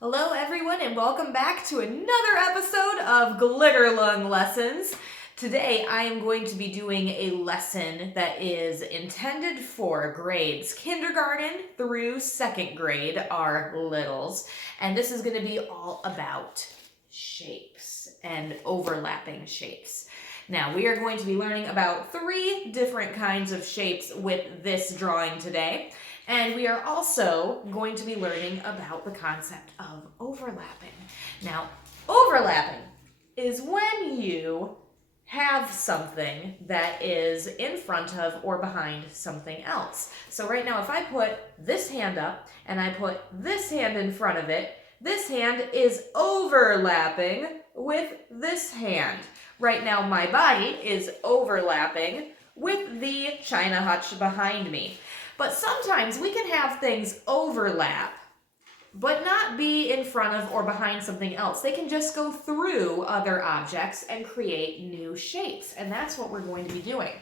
Hello everyone and welcome back to another episode of Glitterlunglessons. Today I am going to be doing a lesson that is intended for grades kindergarten through second grade, our littles. And this is going to be all about shapes and overlapping shapes. Now we are going to be learning about 3 different kinds of shapes with this drawing today. And we are also going to be learning about the concept of overlapping. Now, overlapping is when you have something that is in front of or behind something else. So right now, if I put this hand up and I put this hand in front of it, this hand is overlapping with this hand. Right now, my body is overlapping with the china hutch behind me. But sometimes we can have things overlap, but not be in front of or behind something else. They can just go through other objects and create new shapes. And that's what we're going to be doing.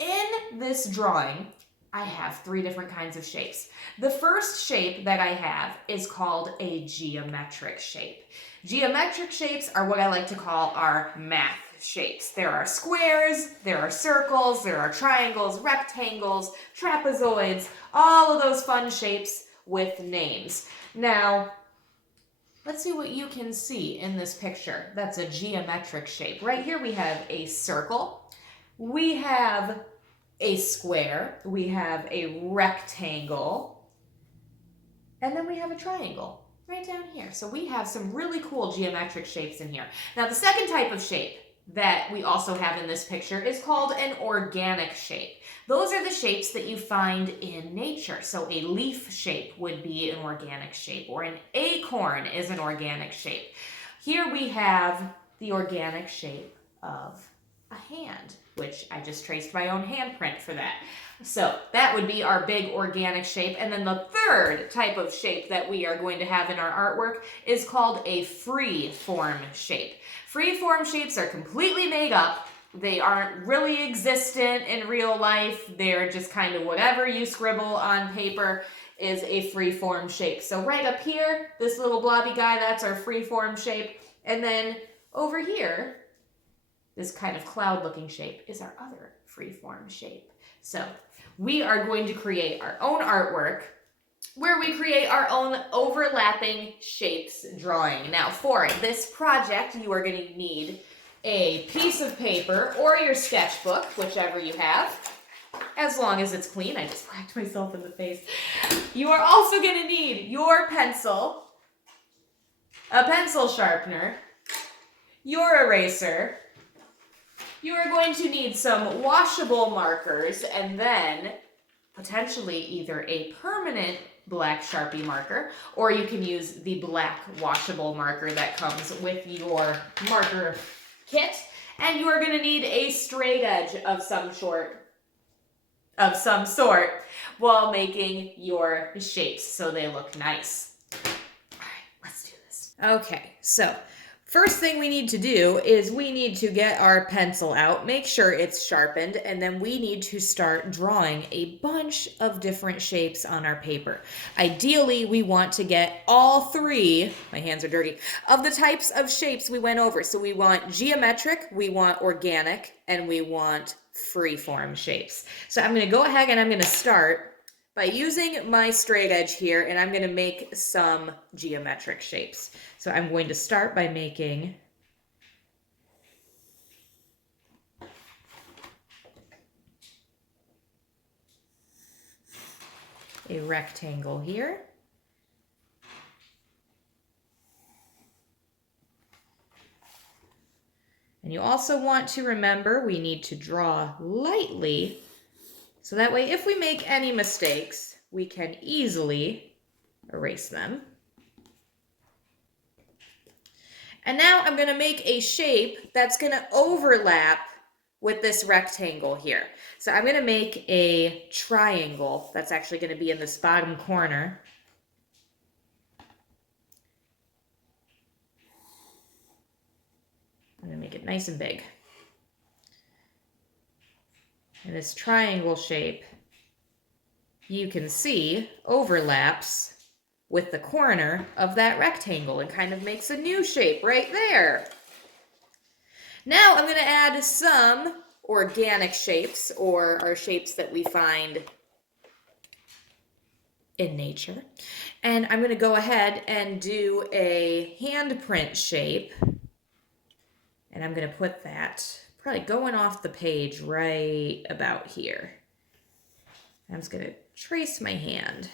In this drawing, I have 3 different kinds of shapes. The first shape that I have is called a geometric shape. Geometric shapes are what I like to call our math shapes. There are squares, there are circles, there are triangles, rectangles, trapezoids, all of those fun shapes with names. Now, let's see what you can see in this picture. That's a geometric shape. Right here we have a circle, we have a square, we have a rectangle, and then we have a triangle right down here. So we have some really cool geometric shapes in here. Now the second type of shape that we also have in this picture is called an organic shape. Those are the shapes that you find in nature. So a leaf shape would be an organic shape, or an acorn is an organic shape. Here we have the organic shape of a hand, which I just traced my own handprint for that. So that would be our big organic shape. And then the third type of shape that we are going to have in our artwork is called a free form shape. Free form shapes are completely made up. They aren't really existent in real life. They're just kind of whatever you scribble on paper is a free form shape. So right up here, this little blobby guy, that's our free form shape. And then over here, this kind of cloud looking shape is our other free form shape. So we are going to create our own artwork where we create our own overlapping shapes drawing. Now for this project, you are going to need a piece of paper or your sketchbook, whichever you have, as long as it's clean. I just whacked myself in the face. You are also going to need your pencil, a pencil sharpener, your eraser. You are going to need some washable markers and then potentially either a permanent black Sharpie marker, or you can use the black washable marker that comes with your marker kit. And you are going to need a straight edge of some sort while making your shapes so they look nice. All right, let's do this. Okay, so first thing we need to do is we need to get our pencil out, make sure it's sharpened, and then we need to start drawing a bunch of different shapes on our paper. Ideally, we want to get all 3, my hands are dirty, of the types of shapes we went over. So we want geometric, we want organic, and we want free-form shapes. So I'm going to go ahead and I'm going to start by using my straight edge here, and I'm going to make some geometric shapes. So I'm going to start by making a rectangle here. And you also want to remember we need to draw lightly, so that way if we make any mistakes, we can easily erase them. And now I'm going to make a shape that's going to overlap with this rectangle here. So I'm going to make a triangle that's actually going to be in this bottom corner. I'm going to make it nice and big. And this triangle shape, you can see, overlaps with the corner of that rectangle and kind of makes a new shape right there. Now I'm going to add some organic shapes, or our shapes that we find in nature. And I'm going to go ahead and do a handprint shape. And I'm going to put that probably going off the page right about here. I'm just going to trace my hand.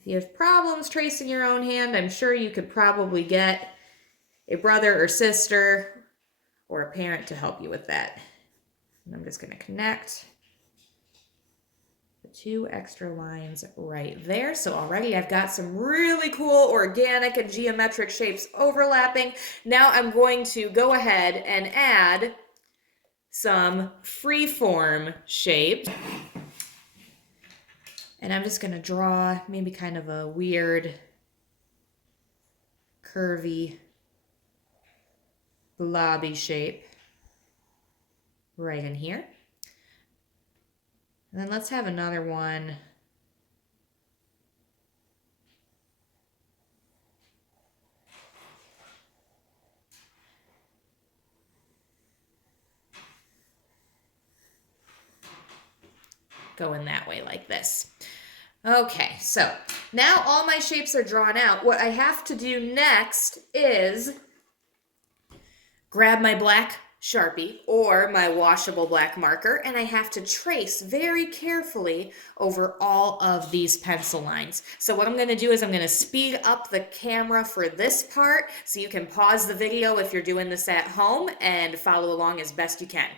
If you have problems tracing your own hand, I'm sure you could probably get a brother or sister or a parent to help you with that. And I'm just going to connect the 2 extra lines right there. So already I've got some really cool organic and geometric shapes overlapping. Now I'm going to go ahead and add some freeform shapes. And I'm just going to draw maybe kind of a weird, curvy, blobby shape right in here. And then let's have another one going that way like this. Okay, so now all my shapes are drawn out. What I have to do next is grab my black Sharpie or my washable black marker, and I have to trace very carefully over all of these pencil lines. So what I'm going to do is I'm going to speed up the camera for this part so you can pause the video if you're doing this at home and follow along as best you can.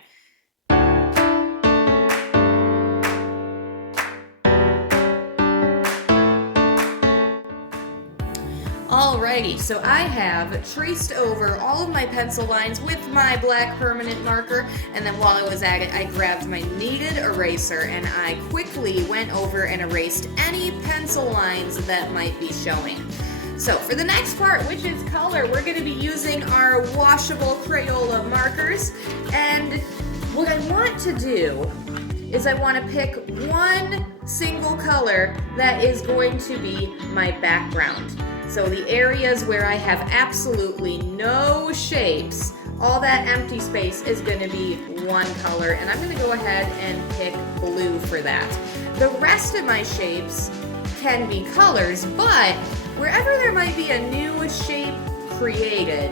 Alrighty, so I have traced over all of my pencil lines with my black permanent marker, and then while I was at it, I grabbed my kneaded eraser and I quickly went over and erased any pencil lines that might be showing. So for the next part, which is color, we're going to be using our washable Crayola markers, and what I want to do is I want to pick one single color that is going to be my background. So the areas where I have absolutely no shapes, all that empty space is going to be one color, and I'm going to go ahead and pick blue for that. The rest of my shapes can be colors, but wherever there might be a new shape created,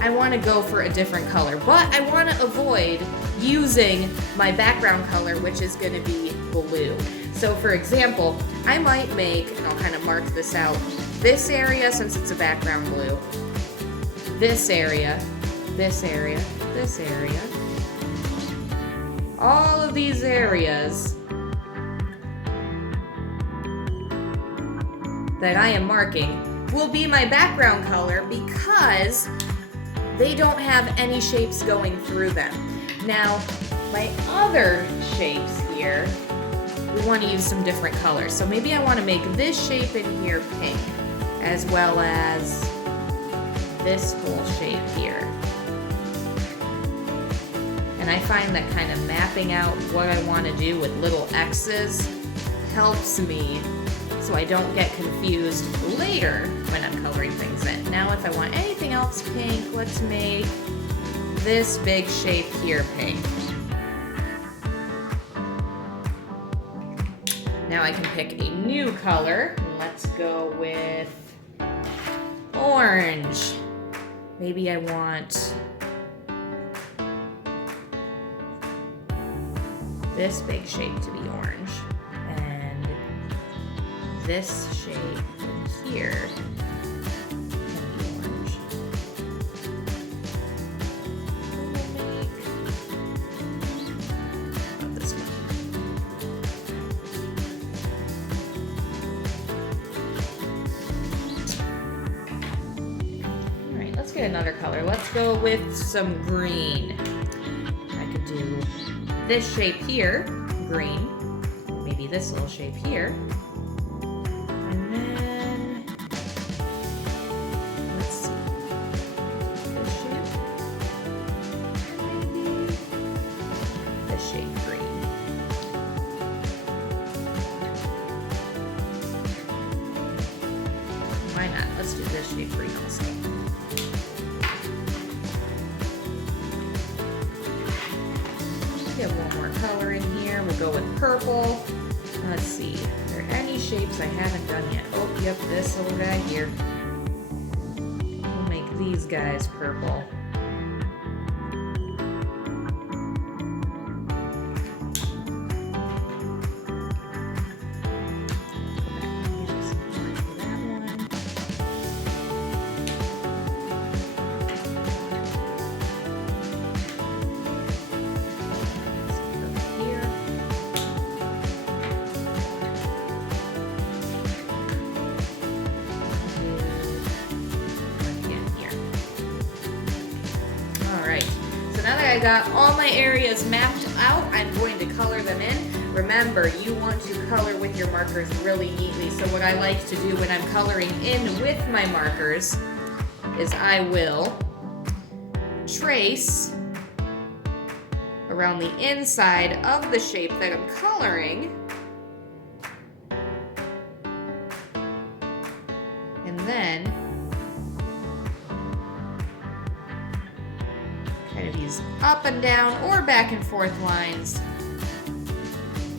I want to go for a different color, but I want to avoid using my background color, which is going to be blue. So for example, I might make, and I'll kind of mark this out, this area, since it's a background blue, this area, this area, this area, all of these areas that I am marking will be my background color because they don't have any shapes going through them. Now, my other shapes here, we want to use some different colors. So maybe I want to make this shape in here pink, as well as this whole shape here. And I find that kind of mapping out what I want to do with little X's helps me so I don't get confused later when I'm coloring things in. Now if I want anything else pink, let's make this big shape here pink. Now I can pick a new color. Let's go with orange. Maybe I want this big shape to be orange, and this shape in here can be orange. This one. All right, let's get another color. Let's go with some green. I could do this shape here, green, maybe this little shape here, and then let's see, this shape, and maybe this shade green. Why not? Let's do this shade green also. Get one more color in here. We'll go with purple. Let's see. Are there any shapes I haven't done yet? Oh, yep, this little guy here. We'll make these guys purple. Now that I got all my areas mapped out, I'm going to color them in. Remember, you want to color with your markers really neatly. So what I like to do when I'm coloring in with my markers is I will trace around the inside of the shape that I'm coloring. And then kind of use up and down or back and forth lines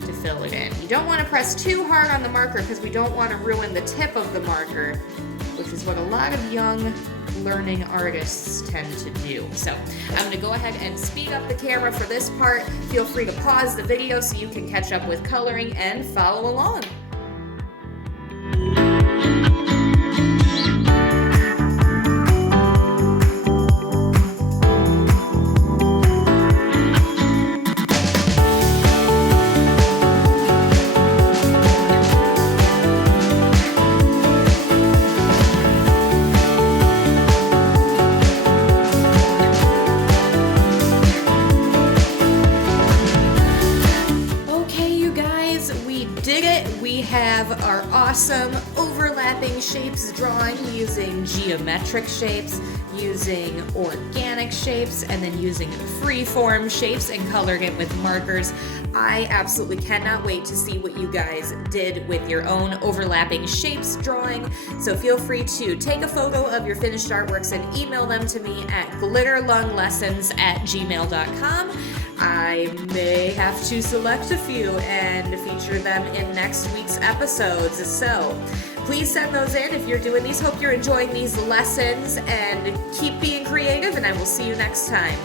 to fill it in. You don't want to press too hard on the marker because we don't want to ruin the tip of the marker, which is what a lot of young learning artists tend to do. So I'm going to go ahead and speed up the camera for this part. Feel free to pause the video so you can catch up with coloring and follow along. We have our awesome overlapping shapes drawing using geometric shapes, using organic shapes, and then using freeform shapes and colored it with markers. I absolutely cannot wait to see what you guys did with your own overlapping shapes drawing. So feel free to take a photo of your finished artworks and email them to me at glitterlunglessons@gmail.com. I may have to select a few and feature them in next week's episodes. So please send those in if you're doing these. Hope you're enjoying these lessons and keep being creative, and I will see you next time.